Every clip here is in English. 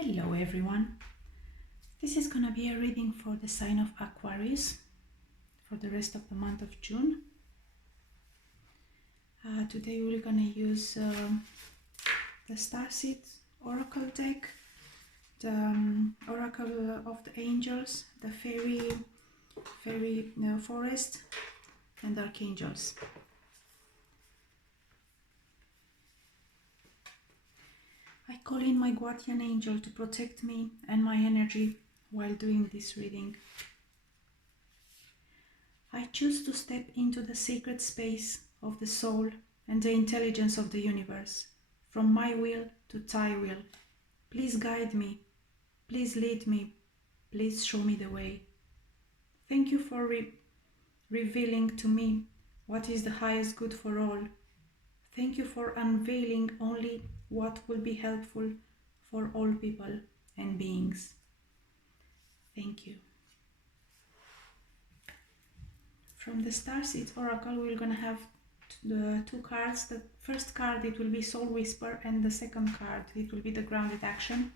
Hello everyone, this is gonna be a reading for the sign of Aquarius for the rest of the month of June. Today we're gonna use the Starseed Oracle deck, the Oracle of the Angels, the Fairy Forest and Archangels. I call in my guardian angel to protect me and my energy while doing this reading. I choose to step into the sacred space of the soul and the intelligence of the universe, from my will to thy will. Please guide me, please lead me, please show me the way. Thank you for revealing to me what is the highest good for all. Thank you for unveiling only what will be helpful for all people and beings. Thank you. From the Starseed Oracle, we're going to have the two cards. The first card, it will be Soul Whisper, and the second card, it will be the Grounded Action.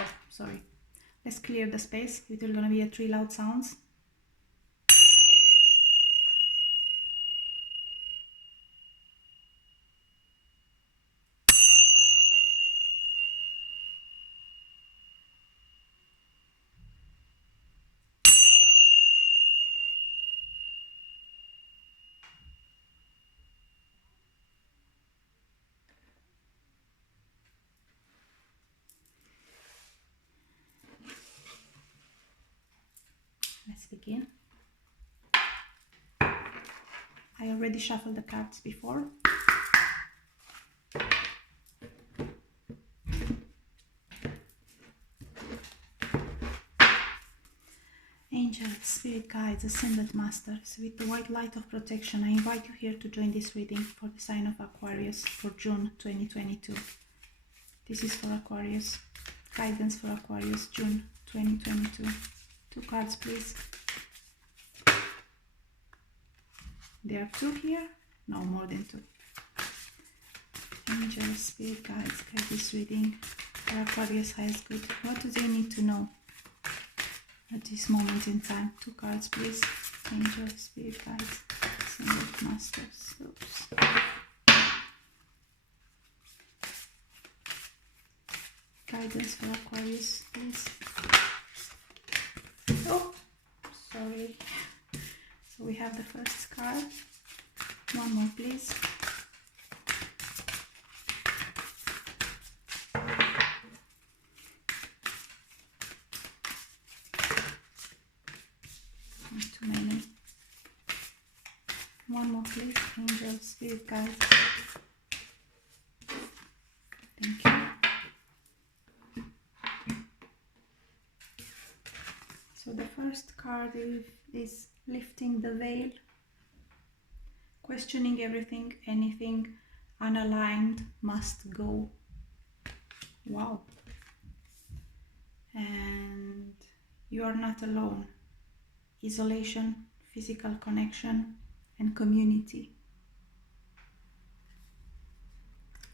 Oh, sorry. Let's clear the space. It will going to be 3 loud sounds. Let's begin. I already shuffled the cards before. Angels, spirit guides, ascended masters, with the white light of protection, I invite you here to join this reading for the sign of Aquarius for June 2022. This is for Aquarius. Guidance for Aquarius, June 2022. 2 cards, please. There are 2 here? No, more than 2. Angels, spirit guides, guide this reading for Aquarius highest good. What do they need to know at this moment in time? 2 cards, please. Angels, spirit guides, ascended masters. Oops. Guidance for Aquarius, please. Oh, sorry. So we have the first card. 1 more, please. Not too many. 1 more, please. Angels, spirit guides. Thank you. So the first card is lifting the veil, questioning everything, anything unaligned must go. Wow. And you are not alone. Isolation, physical connection, and community.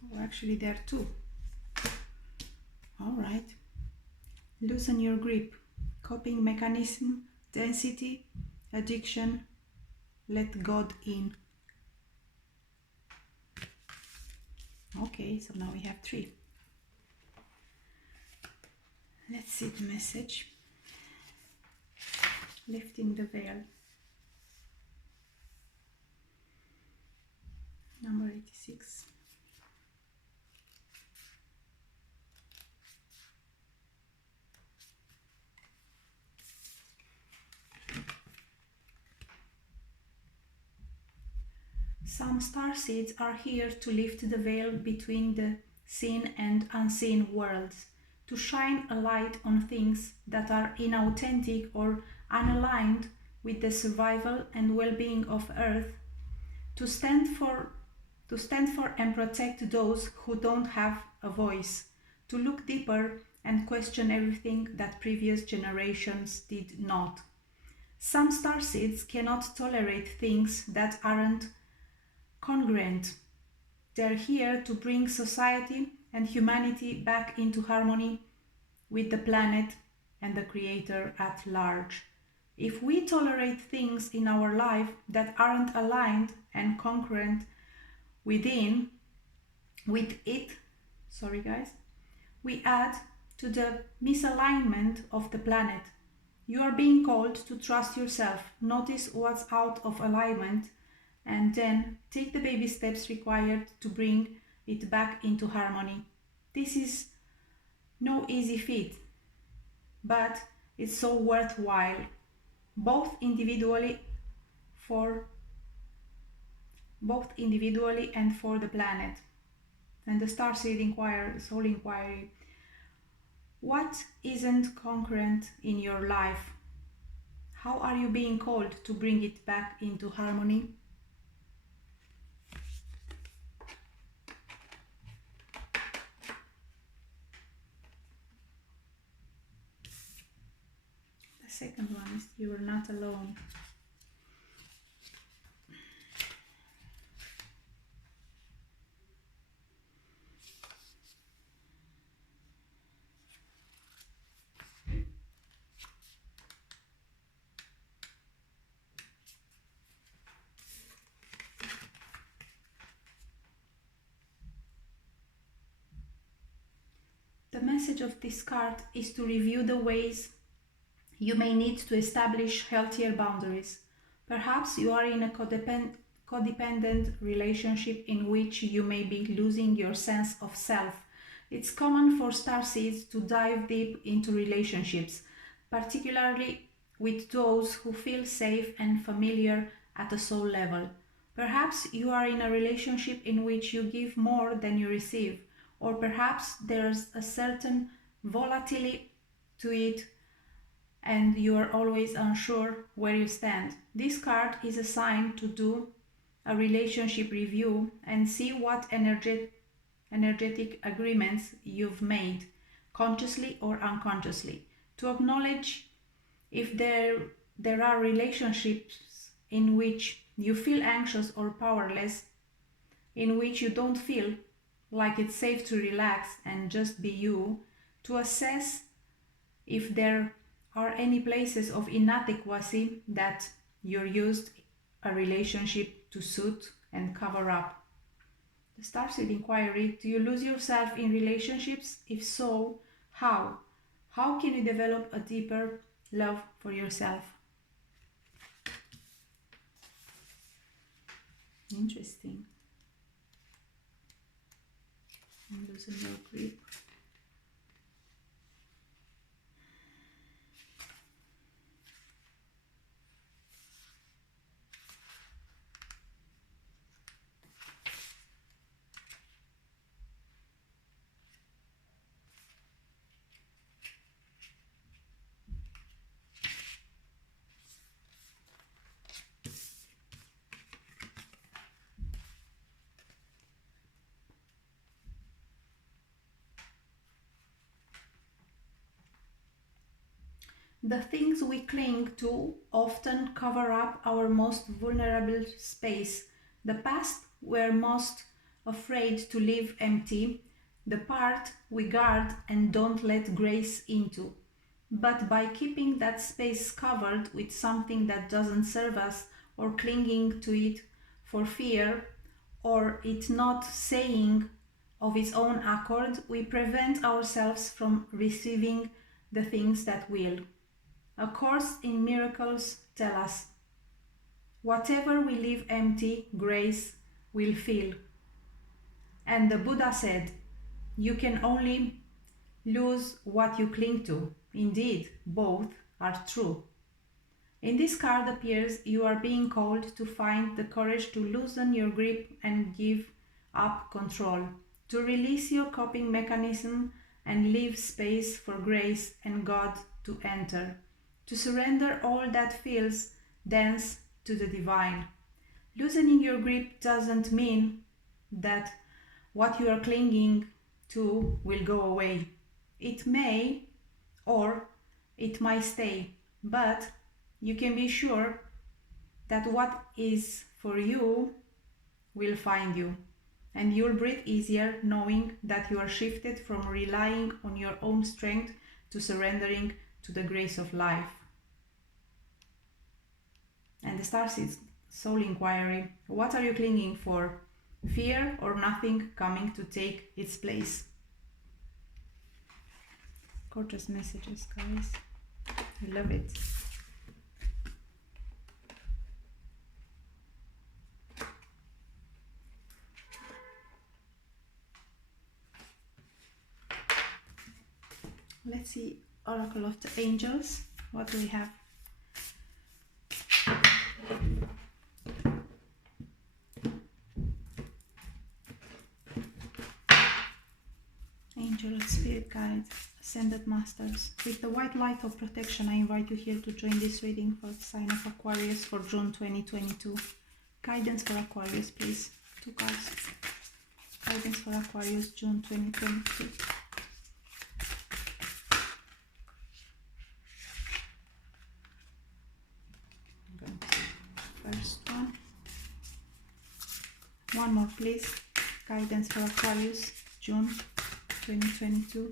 Oh, actually there are 2. All right. Loosen your grip. Coping mechanism, density, addiction, let God in. Okay, so now we have 3. Let's see the message. Lifting the veil. Number 86. Some starseeds are here to lift the veil between the seen and unseen worlds, to shine a light on things that are inauthentic or unaligned with the survival and well-being of Earth, to stand for and protect those who don't have a voice, to look deeper and question everything that previous generations did not. Some starseeds cannot tolerate things that aren't congruent. They're here to bring society and humanity back into harmony with the planet and the Creator at large. If we tolerate things in our life that aren't aligned and congruent with it, we add to the misalignment of the planet. You are being called to trust yourself, notice what's out of alignment, and then take the baby steps required to bring it back into harmony. This is no easy feat, but it's so worthwhile, both individually and for the planet. And the soul inquiry. What isn't congruent in your life? How are you being called to bring it back into harmony? The second one is you are not alone. The message of this card is to review the ways you may need to establish healthier boundaries. Perhaps you are in a codependent relationship in which you may be losing your sense of self. It's common for starseeds to dive deep into relationships, particularly with those who feel safe and familiar at a soul level. Perhaps you are in a relationship in which you give more than you receive, or perhaps there's a certain volatility to it and you are always unsure where you stand. This card is a sign to do a relationship review and see what energetic agreements you've made, consciously or unconsciously. To acknowledge if there are relationships in which you feel anxious or powerless, in which you don't feel like it's safe to relax and just be you, to assess if there are any places of inadequacy that you're used a relationship to suit and cover up. The Starseed Inquiry, do you lose yourself in relationships? If so, how? How can you develop a deeper love for yourself? Interesting. And loosen your grip. The things we cling to often cover up our most vulnerable space. The past we're most afraid to leave empty, the part we guard and don't let grace into. But by keeping that space covered with something that doesn't serve us, or clinging to it for fear, or it not saying of its own accord, we prevent ourselves from receiving the things that will. A Course in Miracles tell us, whatever we leave empty, grace will fill. And the Buddha said, you can only lose what you cling to. Indeed, both are true. In this card appears you are being called to find the courage to loosen your grip and give up control, to release your coping mechanism and leave space for grace and God to enter, to surrender all that feels dense to the divine. Loosening your grip doesn't mean that what you are clinging to will go away. It may, or it might stay, but you can be sure that what is for you will find you. and you'll breathe easier knowing that you are shifted from relying on your own strength to surrendering to the grace of life. And the Starseeds Soul Inquiry. What are you clinging for? Fear or nothing coming to take its place? Gorgeous messages, guys. I love it. Let's see, Oracle of the Angels. What do we have? Angel, Spirit Guide, Ascended Masters. With the white light of protection, I invite you here to join this reading for the sign of Aquarius for June 2022. Guidance for Aquarius, please. 2 cards. Guidance for Aquarius, June 2022. I'm going to first one. One more, please. Guidance for Aquarius, June 2022.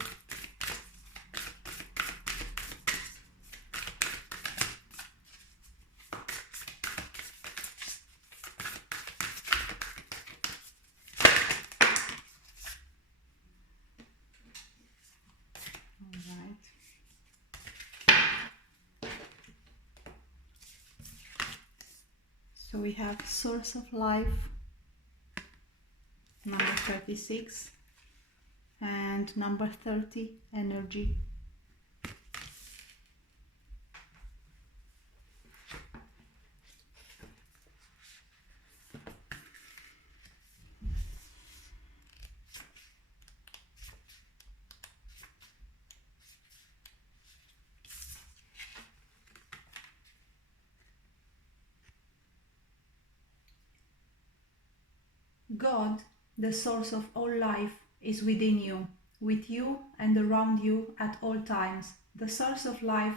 So we have Source of Life, number 36, and number 30, Energy. God, the source of all life, is within you, with you and around you at all times. The source of life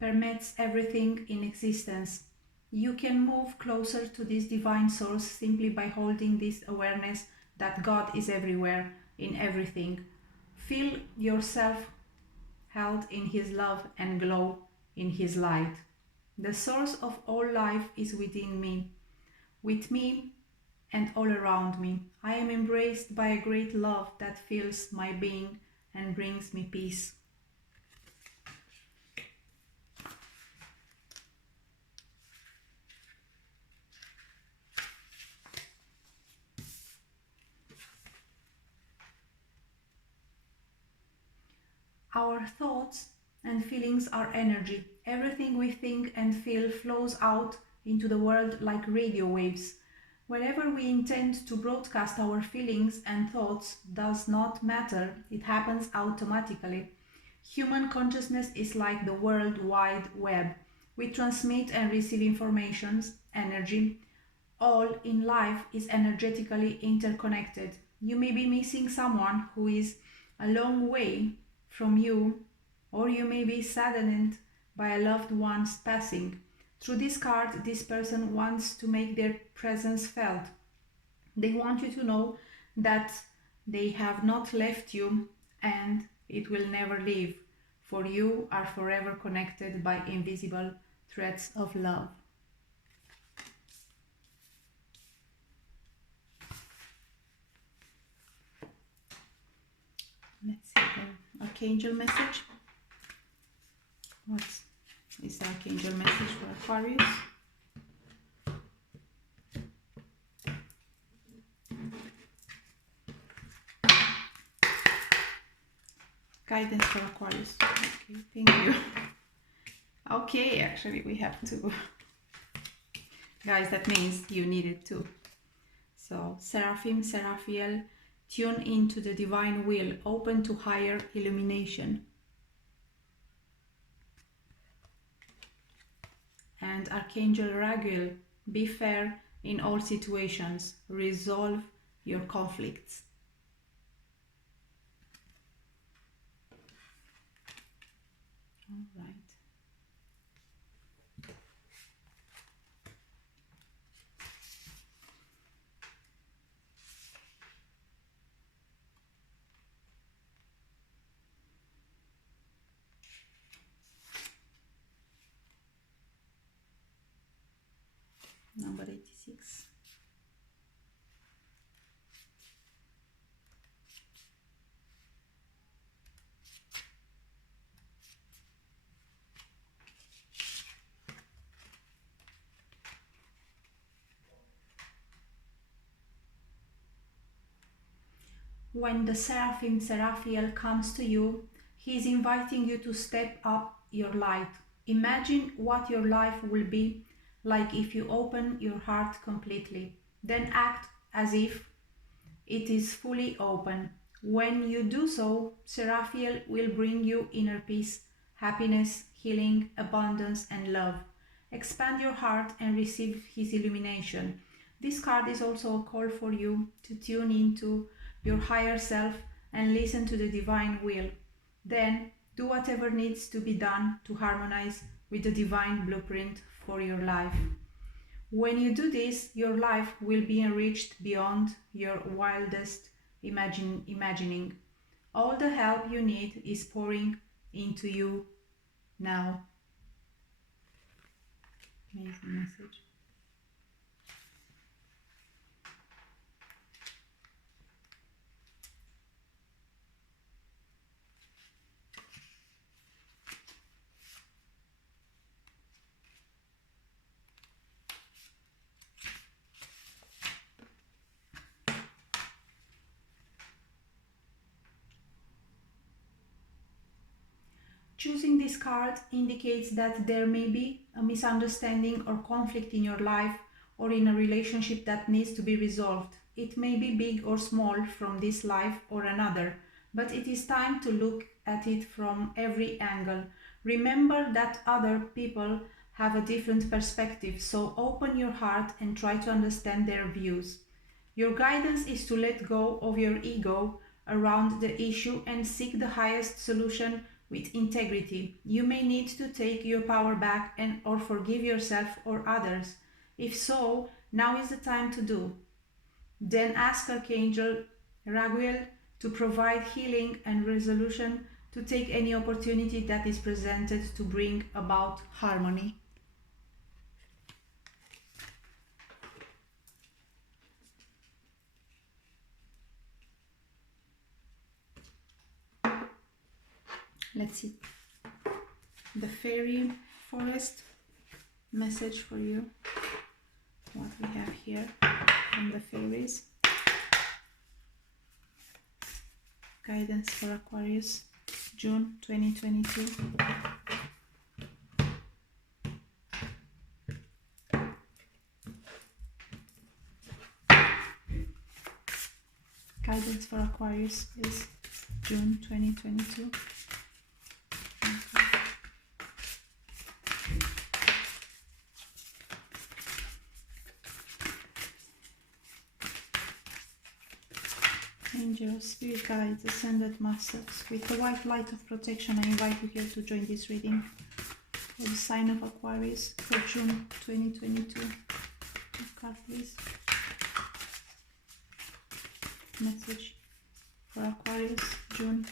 permeates everything in existence. You can move closer to this divine source simply by holding this awareness that God is everywhere, in everything. Feel yourself held in His love and glow in His light. The source of all life is within me, with me and all around me. I am embraced by a great love that fills my being and brings me peace. Our thoughts and feelings are energy. Everything we think and feel flows out into the world like radio waves. Wherever we intend to broadcast our feelings and thoughts does not matter, it happens automatically. Human consciousness is like the World Wide Web. We transmit and receive informations, energy. All in life is energetically interconnected. You may be missing someone who is a long way from you, or you may be saddened by a loved one's passing. Through this card, this person wants to make their presence felt. They want you to know that they have not left you and it will never leave, for you are forever connected by invisible threads of love. Let's see the Archangel message. What is the Archangel message for Aquarius? Guidance for Aquarius. Okay, thank you. Okay, actually we have two. Guys, that means you need it too. So, Seraphim, Seraphiel, tune into the divine will, open to higher illumination. And Archangel Raguel, be fair in all situations, resolve your conflicts. All right. Number 86. When the seraphim Seraphiel comes to you, he is inviting you to step up your light. Imagine what your life will be like if you open your heart completely. Then act as if it is fully open. When you do so, Seraphiel will bring you inner peace, happiness, healing, abundance, and love. Expand your heart and receive his illumination. This card is also a call for you to tune into your higher self and listen to the divine will. Then do whatever needs to be done to harmonize with the divine blueprint for your life. When you do this, your life will be enriched beyond your wildest imagining. All the help you need is pouring into you now. Amazing message. Choosing this card indicates that there may be a misunderstanding or conflict in your life or in a relationship that needs to be resolved. It may be big or small from this life or another, but it is time to look at it from every angle. Remember that other people have a different perspective, so open your heart and try to understand their views. Your guidance is to let go of your ego around the issue and seek the highest solution with integrity. You may need to take your power back and or forgive yourself or others. If so, now is the time to do. Then ask Archangel Raguel to provide healing and resolution, to take any opportunity that is presented to bring about harmony. Let's see. The fairy forest message for you. What we have here from the fairies. Guidance for Aquarius, June 2022. Guidance for Aquarius is June 2022. Angels, spirit guides, ascended masters, with the white light of protection, I invite you here to join this reading for the sign of Aquarius for June 2022. Card, please. Message for Aquarius, June.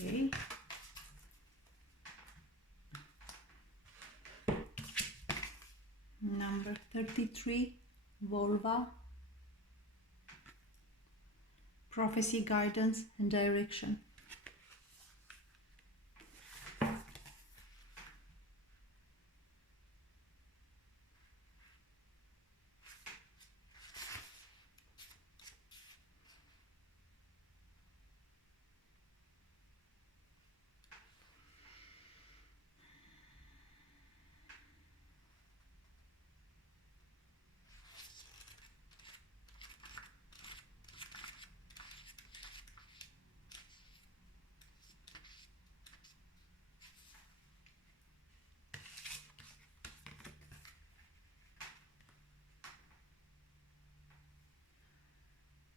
Okay. Number 33, Volva. Prophecy, guidance, and direction.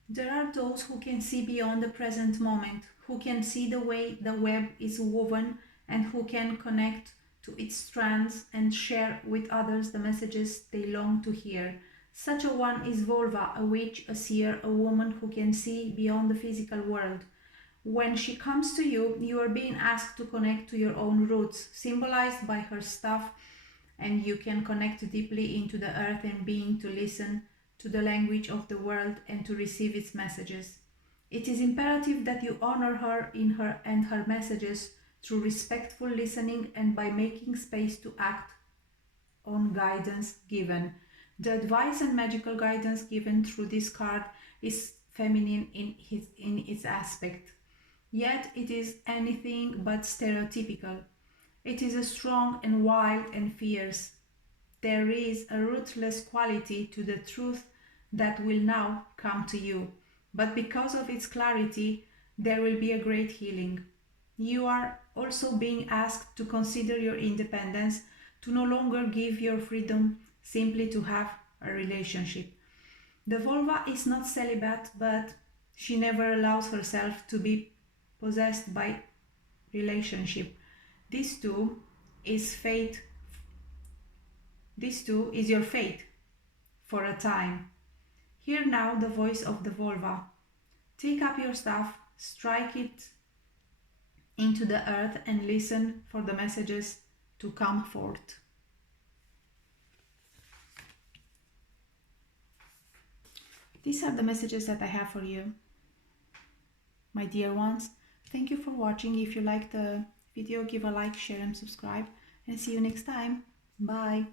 There are those who can see beyond the present moment, who can see the way the web is woven, and who can connect to its strands and share with others the messages they long to hear. Such a one is Volva, a witch, a seer, a woman who can see beyond the physical world. When she comes to you, you are being asked to connect to your own roots, symbolized by her staff, and you can connect deeply into the earth and being to listen to the language of the world and to receive its messages. It is imperative that you honor her in her and her messages through respectful listening and by making space to act on guidance given. The advice and magical guidance given through this card is feminine in its aspect. Yet it is anything but stereotypical. It is a strong and wild and fierce. There is a ruthless quality to the truth that will now come to you. But because of its clarity, there will be a great healing. You are also being asked to consider your independence, to no longer give your freedom simply to have a relationship. The vulva is not celibate, but she never allows herself to be possessed by relationship. This too is fate. This too is your fate for a time. Hear now the voice of the vulva. Take up your staff, strike it into the earth, and listen for the messages to come forth. These are the messages that I have for you, my dear ones. Thank you for watching. If you liked the video, give a like, share and subscribe, and see you next time. Bye.